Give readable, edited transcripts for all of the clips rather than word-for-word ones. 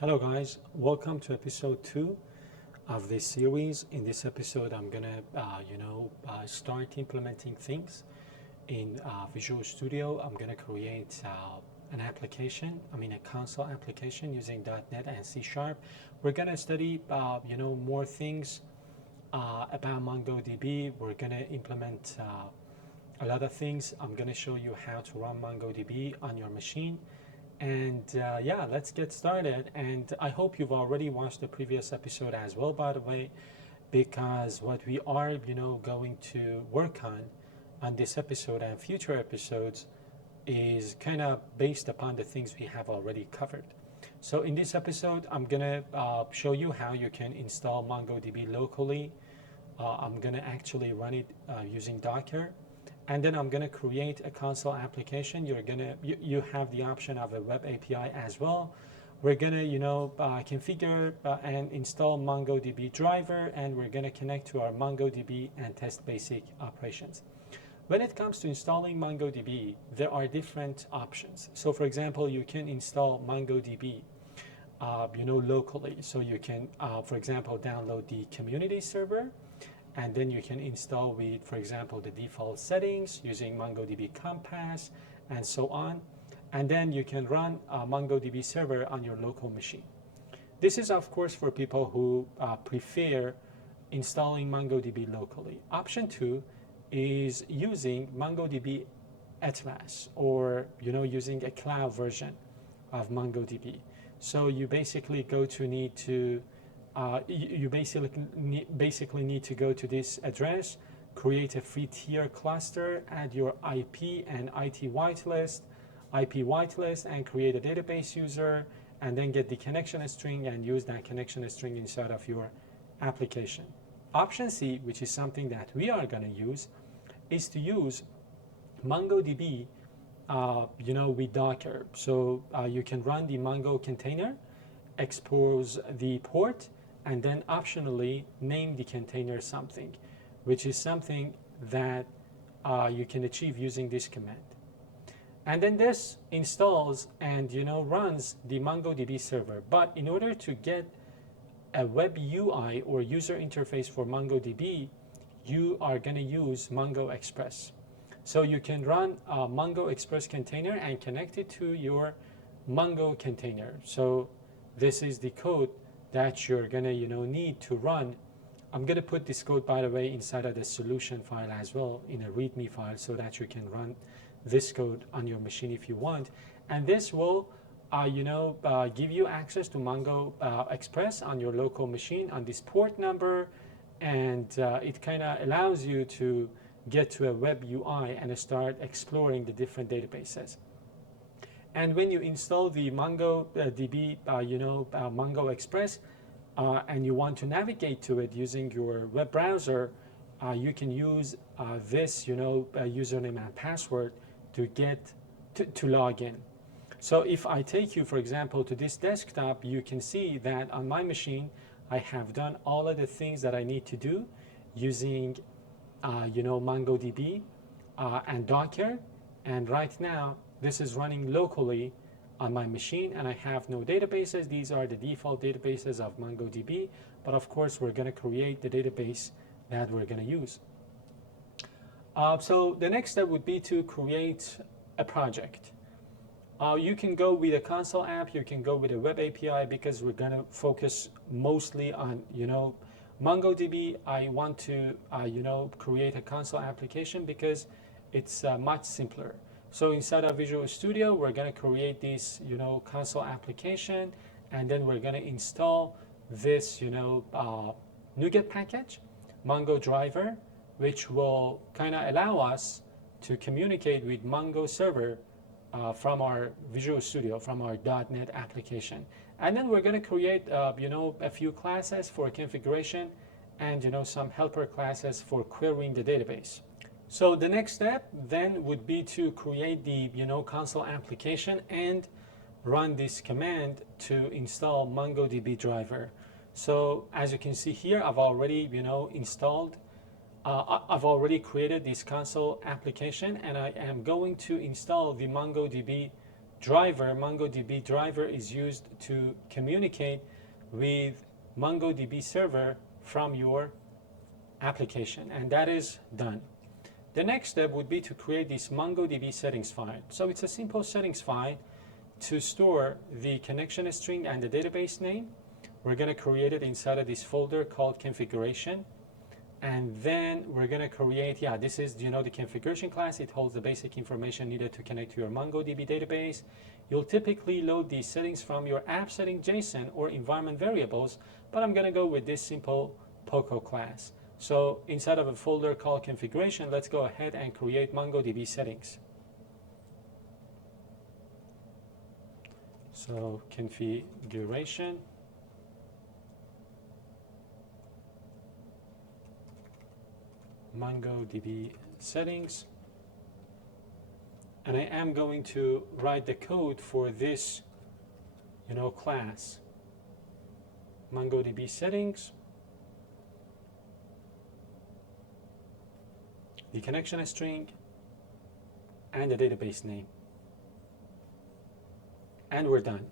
Hello guys, welcome to episode 2 of this series. In this episode, I'm gonna, start implementing things in Visual Studio. I'm gonna create an application, a console application using .NET and C#. We're gonna study, more things about MongoDB. We're gonna implement a lot of things. I'm gonna show you how to run MongoDB on your machine. And yeah, let's get started. And I hope you've already watched the previous episode as well, by the way, because what we are, going to work on this episode and future episodes is kind of based upon the things we have already covered. So in this episode, I'm gonna show you how you can install MongoDB locally. I'm gonna actually run it using Docker. And then I'm going to create a console application. You have the option of a web API as well. We're going to, configure and install MongoDB driver, and we're going to connect to our MongoDB and test basic operations. When it comes to installing MongoDB, there are different options. So for example, you can install MongoDB, locally. So you can, for example, download the community server, and then you can install with, for example, the default settings using MongoDB Compass and so on. And then you can run a MongoDB server on your local machine. This is, of course, for people who prefer installing MongoDB locally. Option 2 is using MongoDB Atlas, or using a cloud version of MongoDB. So you basically you basically need to go to this address, create a free tier cluster, add your IP and IP whitelist, and create a database user, and then get the connection string and use that connection string inside of your application. Option C, which is something that we are going to use, is to use MongoDB with Docker. So you can run the Mongo container, expose the port, and then optionally name the container something, which is something that you can achieve using this command. And then this installs and runs the MongoDB server. But in order to get a web UI or user interface for MongoDB, you are going to use Mongo Express. So you can run a Mongo Express container and connect it to your Mongo container. So this is the code that you're gonna need to run. I'm gonna put this code, by the way, inside of the solution file as well in a README file, so that you can run this code on your machine if you want. And this will give you access to Mongo Express on your local machine on this port number, and it kind of allows you to get to a web UI and start exploring the different databases. And when you install the MongoDB, Mongo Express, and you want to navigate to it using your web browser, you can use this, username and password to get to log in. So if I take you, for example, to this desktop, you can see that on my machine, I have done all of the things that I need to do using, MongoDB and Docker. And right now, this is running locally on my machine, and I have no databases. These are the default databases of MongoDB, but of course we're going to create the database that we're going to use. So the next step would be to create a project. You can go with a console app, you can go with a web API, because we're going to focus mostly on MongoDB. I want to create a console application because it's much simpler. So inside of Visual Studio, we're going to create this, console application, and then we're going to install this, NuGet package, Mongo driver, which will kind of allow us to communicate with Mongo server from our Visual Studio, from our .NET application. And then we're going to create, a few classes for configuration and, some helper classes for querying the database. So the next step then would be to create the console application and run this command to install MongoDB driver. So as you can see here, I've already installed, I've already created this console application, and I am going to install the MongoDB driver, MongoDB driver, is used to communicate with MongoDB server from your application, and that is done. The next step would be to create this MongoDB settings file. So it's a simple settings file to store the connection string and the database name. We're going to create it inside of this folder called configuration. And then we're going to create, this is, the configuration class. It holds the basic information needed to connect to your MongoDB database. You'll typically load these settings from your app setting JSON or environment variables, but I'm going to go with this simple POCO class. So inside of a folder called configuration, let's go ahead and create MongoDB settings. So configuration. MongoDB settings, and I am going to write the code for this class. MongoDB settings, the connection string, and the database name, and we're done.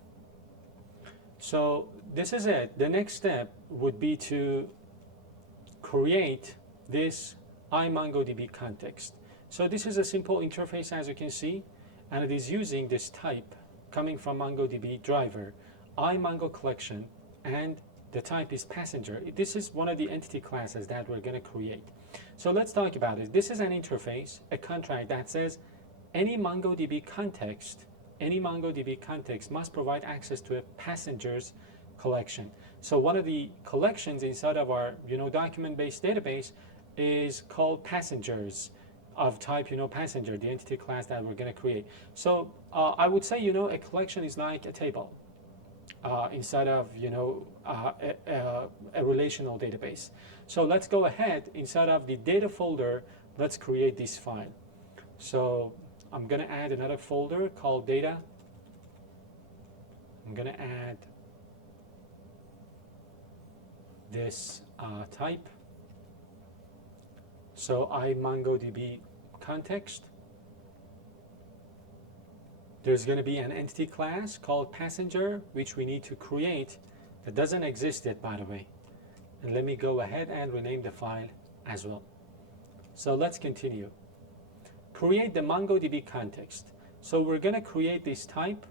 So this is it. The next step would be to create this iMongoDB context. So this is a simple interface, as you can see, and it is using this type coming from MongoDB driver, iMongo collection, and the type is passenger. This is one of the entity classes that we're going to create. So let's talk about it. This is an interface, a contract that says any MongoDB context must provide access to a passengers collection. So one of the collections inside of our document-based database is called passengers of type passenger, the entity class that we're going to create. So I would say a collection is like a table inside of a relational database. So let's go ahead inside of the data folder. Let's create this file. So I'm going to add another folder called data. I'm going to add this type. So iMongoDB context. There's going to be an entity class called passenger, which we need to create, that doesn't exist yet, by the way. And let me go ahead and rename the file as well. So let's continue. Create the MongoDB context. So we're going to create this type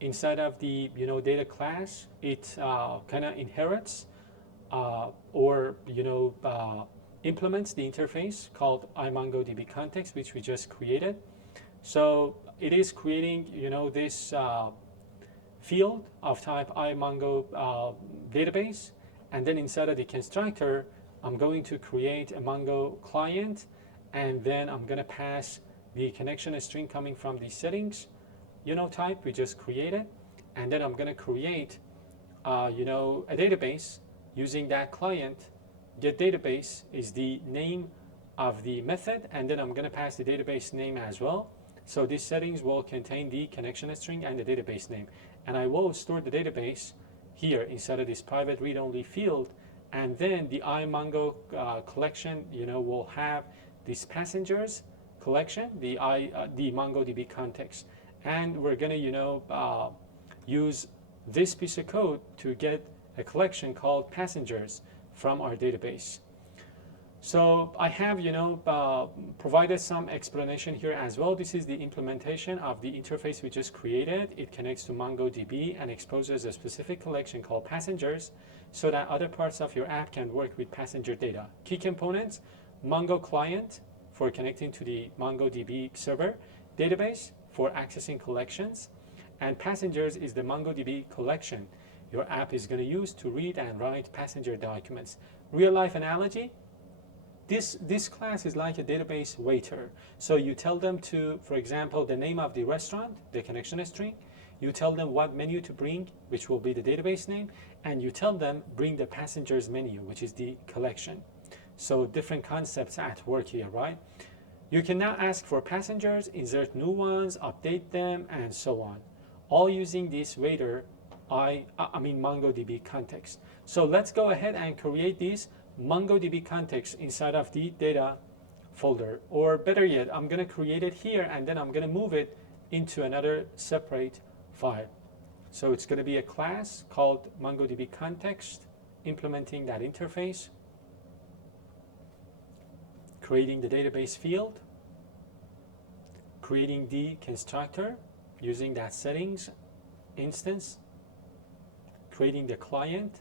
inside of the data class. It kind of inherits or implements the interface called iMongoDB context, which we just created. So it is creating this field of type iMongo database, and then inside of the constructor I'm going to create a Mongo client, and then I'm going to pass the connection string coming from the settings type we just created, and then I'm going to create a database using that client. Get database is the name of the method, and then I'm going to pass the database name as well. So these settings will contain the connection string and the database name, and I will store the database here inside of this private read-only field, and then the iMongo collection will have this passengers collection, the MongoDB context, and we're going to use this piece of code to get a collection called passengers from our database. So I have provided some explanation here as well. This is the implementation of the interface we just created. It connects to MongoDB and exposes a specific collection called passengers so that other parts of your app can work with passenger data. Key components: Mongo client for connecting to the MongoDB server, database for accessing collections, and passengers is the MongoDB collection your app is going to use to read and write passenger documents. Real life analogy: this class is like a database waiter. So you tell them to, for example, the name of the restaurant, the connection string. You tell them what menu to bring, which will be the database name, and you tell them bring the passengers menu, which is the collection. So different concepts at work here, right? You can now ask for passengers, insert new ones, update them, and so on, all using this waiter MongoDB context. So let's go ahead and create this MongoDB context inside of the data folder, or better yet, I'm going to create it here and then I'm going to move it into another separate file. So it's going to be a class called MongoDB context, implementing that interface, creating the database field, creating the constructor using that settings instance, creating the client,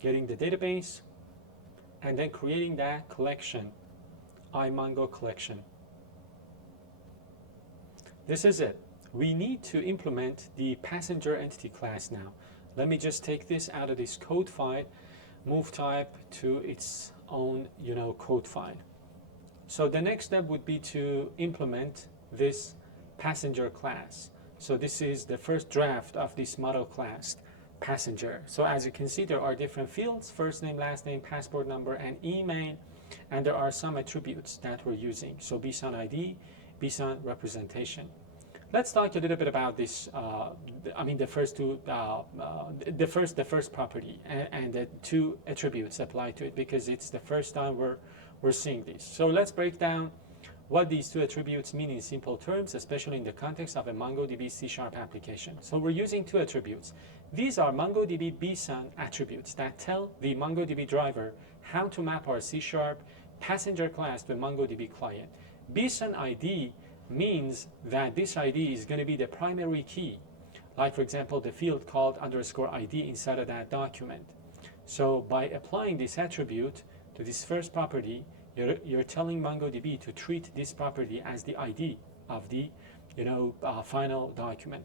getting the database, and then creating that collection, iMongo collection. This is it. We need to implement the passenger entity class now. Let me just take this out of this code file, move type to its own, code file. So the next step would be to implement this passenger class. So this is the first draft of this model class, passenger. So as you can see, there are different fields: first name, last name, passport number, and email. And there are some attributes that we're using. So BSON ID, BSON representation. Let's talk a little bit about this. The first two, the first property, and the two attributes applied to it, because it's the first time we're seeing this. So let's break down what these two attributes mean in simple terms, especially in the context of a MongoDB C# application. So we're using two attributes. These are MongoDB BSON attributes that tell the MongoDB driver how to map our C# passenger class to a MongoDB client. BSON ID means that this ID is going to be the primary key, like for example the field called _ID inside of that document. So by applying this attribute to this first property, you're telling MongoDB to treat this property as the ID of the final document.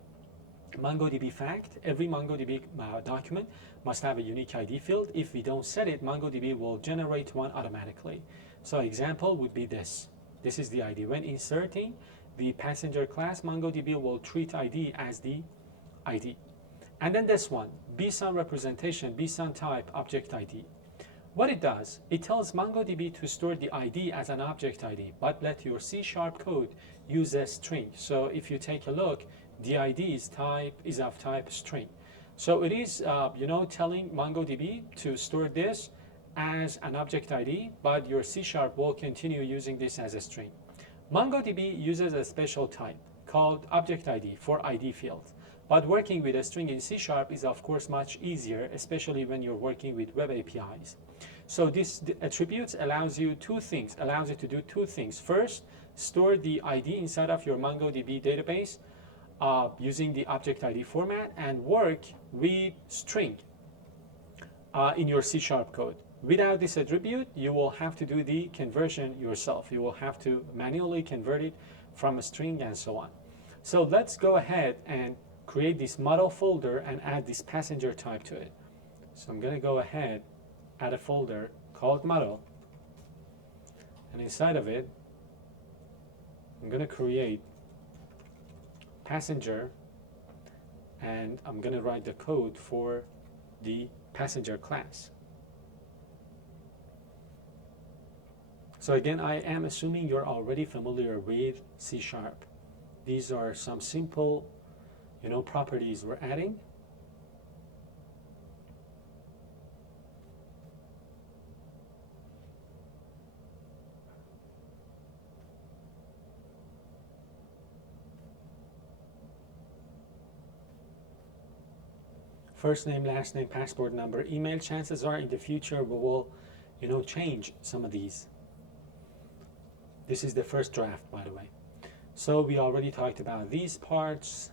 MongoDB fact: every MongoDB document must have a unique ID field. If we don't set it, MongoDB will generate one automatically. So example would be this. This is the ID. When inserting the passenger class, MongoDB will treat ID as the ID. And then this one, BSON representation, BSON type, object ID. What it does, it tells MongoDB to store the ID as an object ID, but let your C# code use a string. So if you take a look, the ID is of type string. So it is, telling MongoDB to store this as an object ID, but your C# will continue using this as a string. MongoDB uses a special type called object ID for ID fields, but working with a string in C# is of course much easier, especially when you're working with web APIs. So this attributes allows you to do two things. First, store the ID inside of your MongoDB database using the object ID format, and work with string in your C# code. Without this attribute, you will have to do the conversion yourself. You will have to manually convert it from a string and so on. So let's go ahead and create this model folder and add this passenger type to it. So I'm going to go ahead, add a folder called model, and inside of it, I'm going to create passenger, and I'm going to write the code for the passenger class. So again, I am assuming you're already familiar with C#. These are some simple, properties we're adding. First name, last name, passport number, email. Chances are in the future we will, change some of these. This is the first draft, by the way. So we already talked about these parts.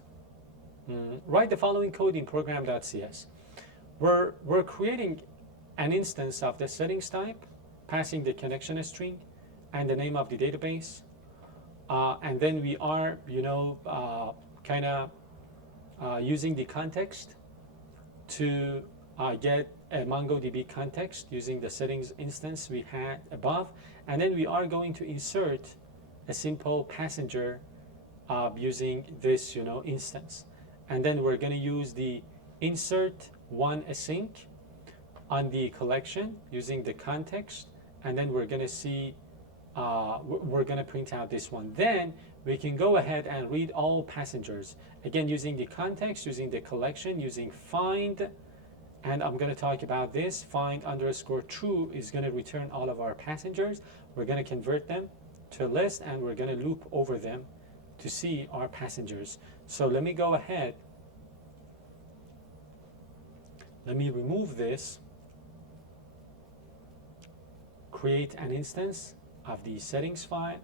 Write the following code in program.cs. We're creating an instance of the settings type, passing the connection string and the name of the database. And then we are, using the context to get a MongoDB context using the settings instance we had above. And then we are going to insert a simple passenger using this, instance. And then we're going to use the insert one async on the collection using the context. And then we're going to see, we're going to print out this one. Then we can go ahead and read all passengers. Again, using the context, using the collection, using find. And I'm going to talk about this. Find _true is going to return all of our passengers. We're going to convert them to a list, and we're going to loop over them to see our passengers. So let me go ahead. Let me remove this, create an instance of the settings file,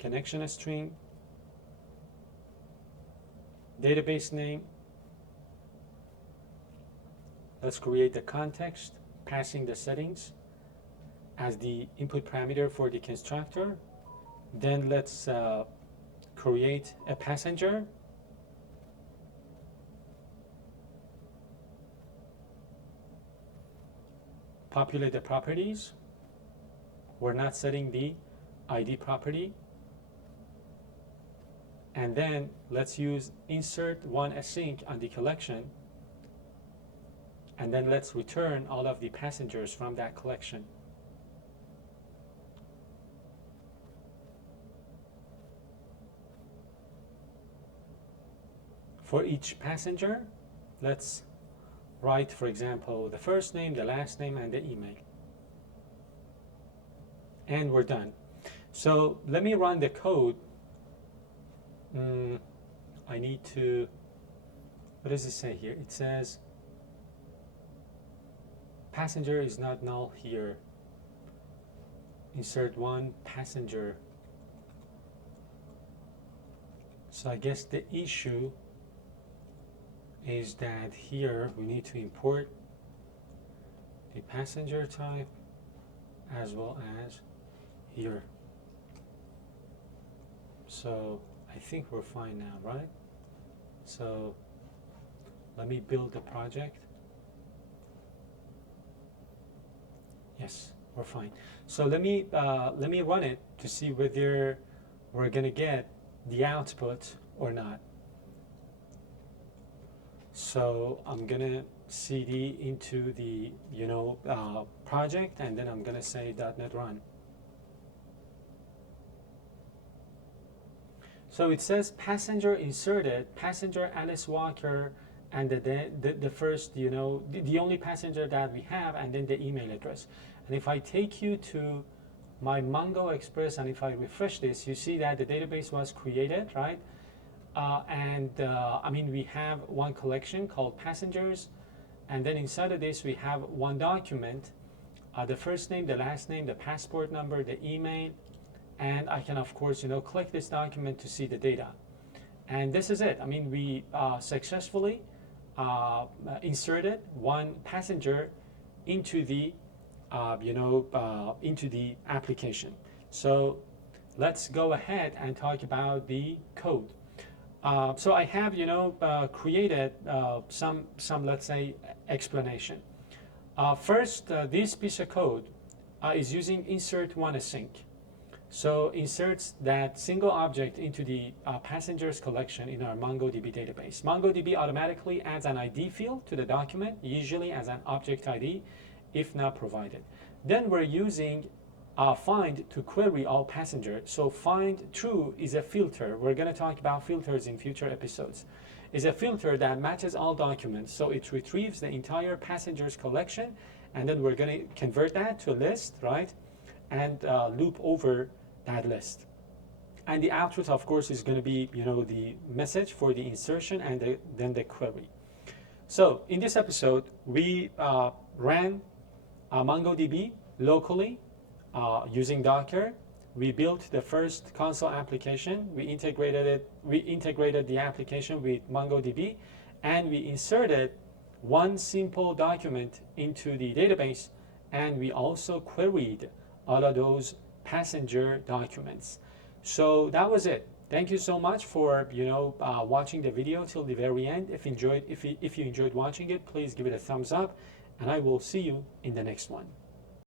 connection string, database name. Let's create the context, passing the settings as the input parameter for the constructor. Then let's create a passenger. Populate the properties. We're not setting the ID property. And then let's use insert one async on the collection. And then let's return all of the passengers from that collection. For each passenger, let's write, for example, the first name, the last name, and the email. And we're done. So let me run the code. I need to, what does it say here? It says passenger is not null here. Insert one passenger. So I guess the issue is that here we need to import the passenger type as well as here. So I think we're fine now, right? So let me build the project. Yes, we're fine. So let me run it to see whether we're gonna get the output or not. So I'm gonna cd into the project, and then I'm gonna say .NET Run. So it says passenger inserted, passenger Alice Walker, and the first, the only passenger that we have, and then the email address. And if I take you to my Mongo Express, and if I refresh this, you see that the database was created, right? We have one collection called passengers, and then inside of this we have one document, the first name, the last name, the passport number, the email, and I can of course click this document to see the data. And this is it. We successfully inserted one passenger into the application. So let's go ahead and talk about the code. So I have, created some let's say explanation. First, this piece of code is using insert one async. So inserts that single object into the passengers collection in our MongoDB database. MongoDB automatically adds an ID field to the document, usually as an object ID, if not provided. Then we're using find to query all passengers. So find true is a filter. We're going to talk about filters in future episodes. Is a filter that matches all documents. So it retrieves the entire passengers collection, and then we're going to convert that to a list, right? And loop over that list. And the output, of course, is going to be the message for the insertion and then the query. So in this episode, we ran MongoDB locally using Docker. We built the first console application. We integrated the application with MongoDB, and we inserted one simple document into the database, and we also queried all of those passenger documents. So that was it. Thank you so much for watching the video till the very end. If you enjoyed watching it, please give it a thumbs up, and I will see you in the next one.